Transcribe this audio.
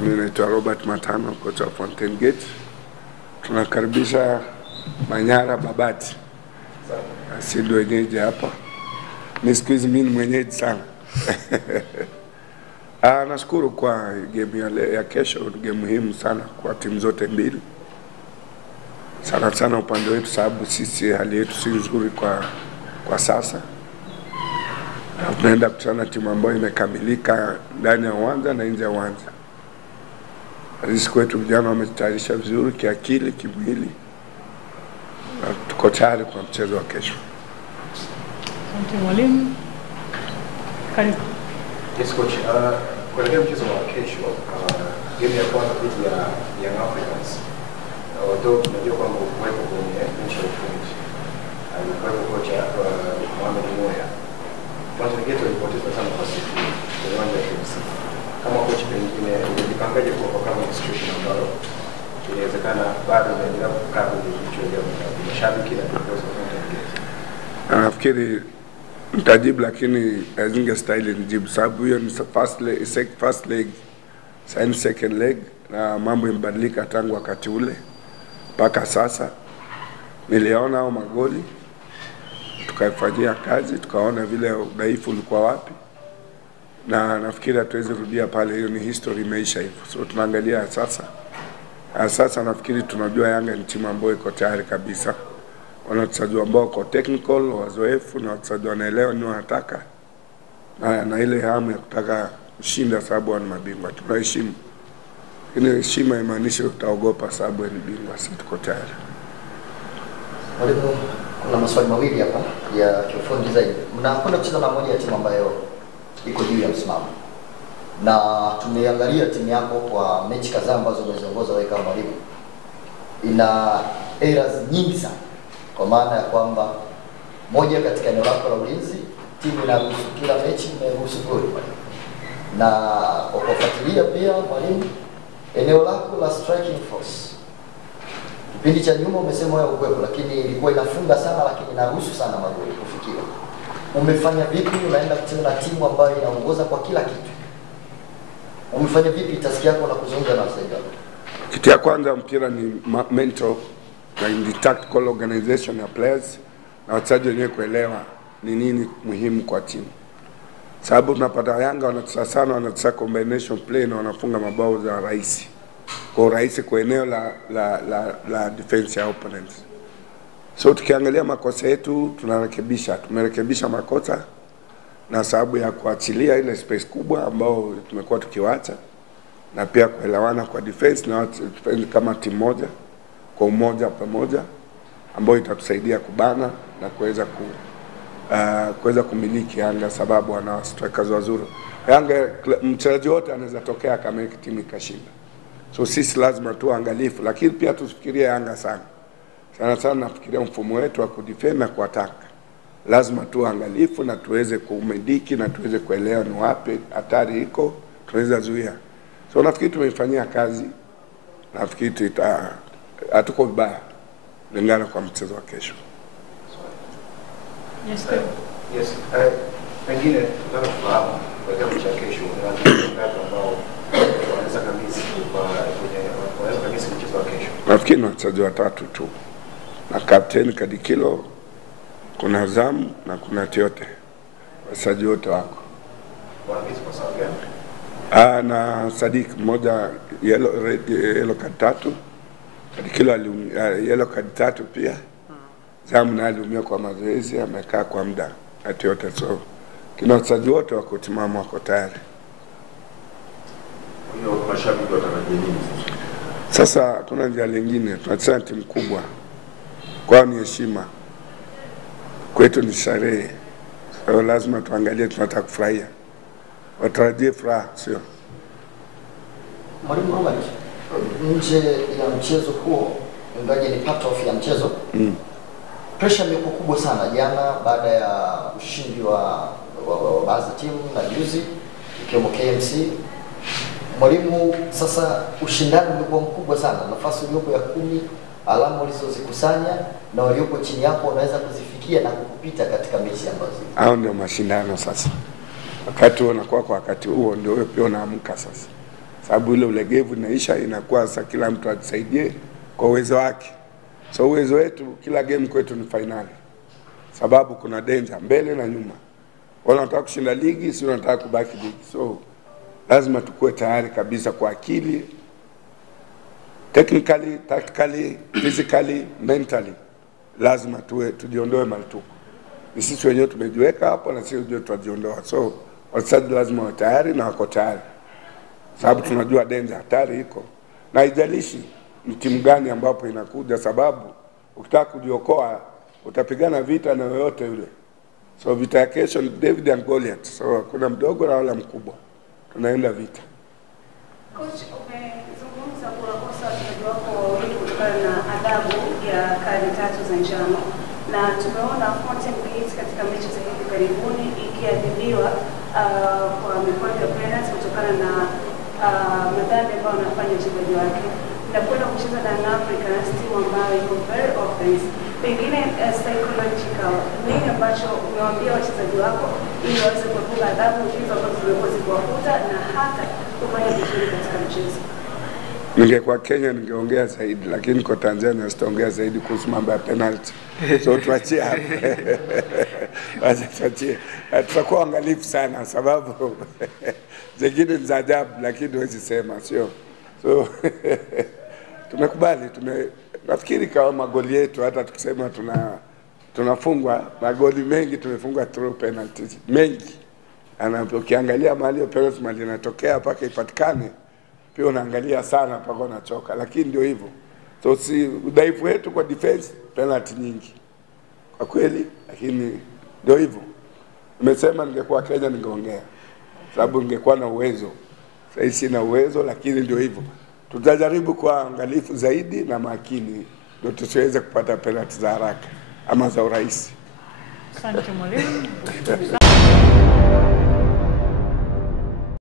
Mimi naitwa Robert Matano, kocha wa Fountain Gate. Tunakaribisha Manyara Babati. Si ndio wenyeji hapa. Ni siku hizi mimi mwenyeji sana. Nashukuru kwa game ya kesho, game muhimu sana kwa timu zote mbili. Sana upande wetu sababu sisi hali yetu si nzuri kwa sasa. Tunaenda kutana timu ambayo imekamilika ndani ya uwanja na nje ya uwanja. Sisi kwetu vijana wamejitayarisha vizuri kiakili, kimwili. Tuko tayari kwa mchezo wa kesho. Asante mwalimu. Karibu. Yes coach, kuelekea mchezo wa kesho, game ya kwanza dhidi ya Young Africans. Ndio tunajua kwamba kuwepo kwenye benchi ya ufundi. Alikuwa kocha Mohamed Moya. Fountain Gate walipoteza sana nafasi kwenye uwanja wa KMC. Kama coach pengine unajipangaje kwa kama situation ambayo inawezekana bado inaendelea kukaa kwenye vichwa vya mashabiki na viongozi wa Fountain Gate? Nafikiri nitajibu lakini asingestahili nijibu sababu hiyo ni first leg, second leg na mambo yamebadilika tangu wakati ule mpaka sasa. Niliona hao magoli, tukaifanyia kazi, tukaona vile udhaifu ulikuwa wapi, na nafikiri hatuwezi rudia pale. Hiyo ni history, imeisha hivyo. So tunaangalia sasa nafikiri tunajua Yanga ni timu ambayo iko tayari kabisa. Wana wachezaji ambao kwa technical, wazoefu na wachezaji wanaelewa nini wanataka. Na ile hamu ya kutaka kushinda sababu ni mabingwa. Tunaheshimu. Ile heshima imaanisha utaogopa sababu ni bingwa, sisi tuko tayari. Mwalimu, kuna maswali mawili hapa ya kiufundi zaidi. Mnakwenda kucheza na moja ya timu ambayo iko juu ya msimamo. Na tumeangalia timu yako kwa mechi kadhaa ambazo umeziongoza wewe kama mwalimu. Ina errors nyingi sana. Kwa maana ya kwamba moja katika eneo lako la ulinzi, timu inaruhusu kila mechi imeruhusu goli. Na ukifuatilia pia mwalimu, eneo lako la striking force, kipindi cha nyuma umesema wewe ukwepo, lakini ilikuwa inafunga sana lakini inaruhusu sana magoli kufikiwa. Umefanya vipi unaenda kucheza na timu ambayo inaongoza kwa kila kitu? Umefanya vipi taski yako na kuzungumza na wachezaji wako? Kitu ya kwanza, mpira ni mental na the tactical organization ya players na wachezaji wenyewe kuelewa ni nini muhimu kwa timu. Sababu tunapata Yanga wanacheza sana, wanacheza combination play na wanafunga mabao za rahisi. Kwa rahisi kwa eneo la defense ya opponents. So tukiangalia makosa yetu tunarekebisha. Tumerekebisha makosa na sababu ya kuachilia ile space kubwa ambao tumekuwa tukiwacha, na pia kuelewana kwa defense na defense kama timu moja kwa umoja pamoja, ambao itatusaidia kubana na kuweza kumiliki Yanga sababu wana strikers wazuri. Yanga mchezaji wote anaweza tokea kama timu ikashinda. So sisi lazima tu angalifu, lakini pia tusifikirie Yanga sana. Sana nafikiria mfumo wetu wa kudefend na kuattack. Lazima tu angalifu na tuweze kumediki na tuweze kuelewa ni wapi hatari iko, tunaweza zuia. So nafikiri tumefanyia kazi. Nafikiri hatuko vibaya kulingana kwa mchezo wa kesho. Yes. Pengine tunataka kufahamu kwa mchezo wa kesho ni watu ngapi ambao wanaweza kabisa mchezo wa kesho? Nafikiri ni wachezaji watatu tu. Na captain Kadikilo, kuna Zamu na kuna Tiote. Wachezaji wote wako. Wanakizi kwa sababu gani? Na Sadik mmoja yellow card 3. Kadikilo yellow card 3 pia. Zamu na aliumia kwa mazoezi, amekaa kwa muda. Tiote, so kina wachezaji wote wako timamu, wako tayari. Hiyo mashabiki watarajia nini sasa? Kuna njia nyingine, tunacheza timu kubwa. Kwao ni heshima, kwetu ni sherehe. So lazima tuangalie tunataka kufurahia. Watarajie furaha, sio? Mwalimu Robert, nje ya mchezo huo, ingaje ni part of ya mchezo, pressure imekuwa kubwa sana jana baada ya ushindi wa baadhi ya timu na juzi ikiwemo KMC. Mwalimu, sasa ushindani umekuwa mkubwa sana. Nafasi iliyopo ya 10, alama ulizozikusanya na waliopo chini yako unaweza kuzifikia na kukupita katika mechi ambazo. Hao ndio mashindano sasa. Wakati unakuwa kwa wakati huo ndio wewe pia unaamka sasa. sababu ile ulegevu inaisha, inakuwa sasa kila mtu ajisaidie kwa uwezo wake. So uwezo wetu kila game kwetu ni finali, sababu kuna danger mbele na nyuma. Wala wanataka kushinda ligi, sio wanataka kubaki ligi. So lazima tukue tayari kabisa kwa akili, technically, tactically, physically, mentally. Lazima tujiondoe malituko. Ni sisi wenyewe tumejiweka hapo na sisi wenyewe tutajiondoa. So wachezaji lazima wawe tayari na wako tayari, sababu tunajua danger, hatari iko, na haijalishi ni timu gani ambapo inakuja, sababu ukitaka kujiokoa utapigana vita na yoyote yule. So vita ya kesho ni David and Goliath. So kuna mdogo na wala mkubwa, tunaenda vita. Coach, umezungumza kuwakosa wachezaji wako wawili kutokana na adhabu ya kadi 3 za njano, na tumeona Fountain Gate katika mechi za hivi karibuni ikiadhibiwa kwa mikwaju ya penalty kutokana na madhambi ambayo wanafanya wachezaji wake, na kwenda kucheza na Africans, timu ambayo iko very offense. Pengine psychological, nini ambacho umewaambia wachezaji wako ili waweze kuepuka adhabu hizo ambazo zimekuwa zikiwakuta na hata kufanya vizuri katika mchezo? Ningekuwa Kenya ningeongea zaidi, lakini kwa Tanzania sitaongea zaidi kuhusu mambo ya penalty. So tuachie hapo. Wacha tuachie. Tutakuwa angalifu sana sababu zingine ni za ajabu, lakini huwezi sema, sio? So tumekubali, nafikiri kama magoli yetu hata tukisema tunafungwa magoli mengi, tumefungwa through penalties mengi. Ukiangalia mahali penalty mali inatokea paka ipatikane, pia unaangalia sana paka unachoka, lakini ndio hivyo. So si udhaifu wetu kwa defense, penalty nyingi kwa kweli, lakini ndio hivyo. Nimesema ningekuwa Kenya ningeongea, sababu ningekuwa na uwezo. Sasa sina uwezo, lakini ndio hivyo. Tutajaribu kwa angalifu zaidi na makini ndio tusiweze kupata penalty za haraka ama za urahisi. Asante mwalimu.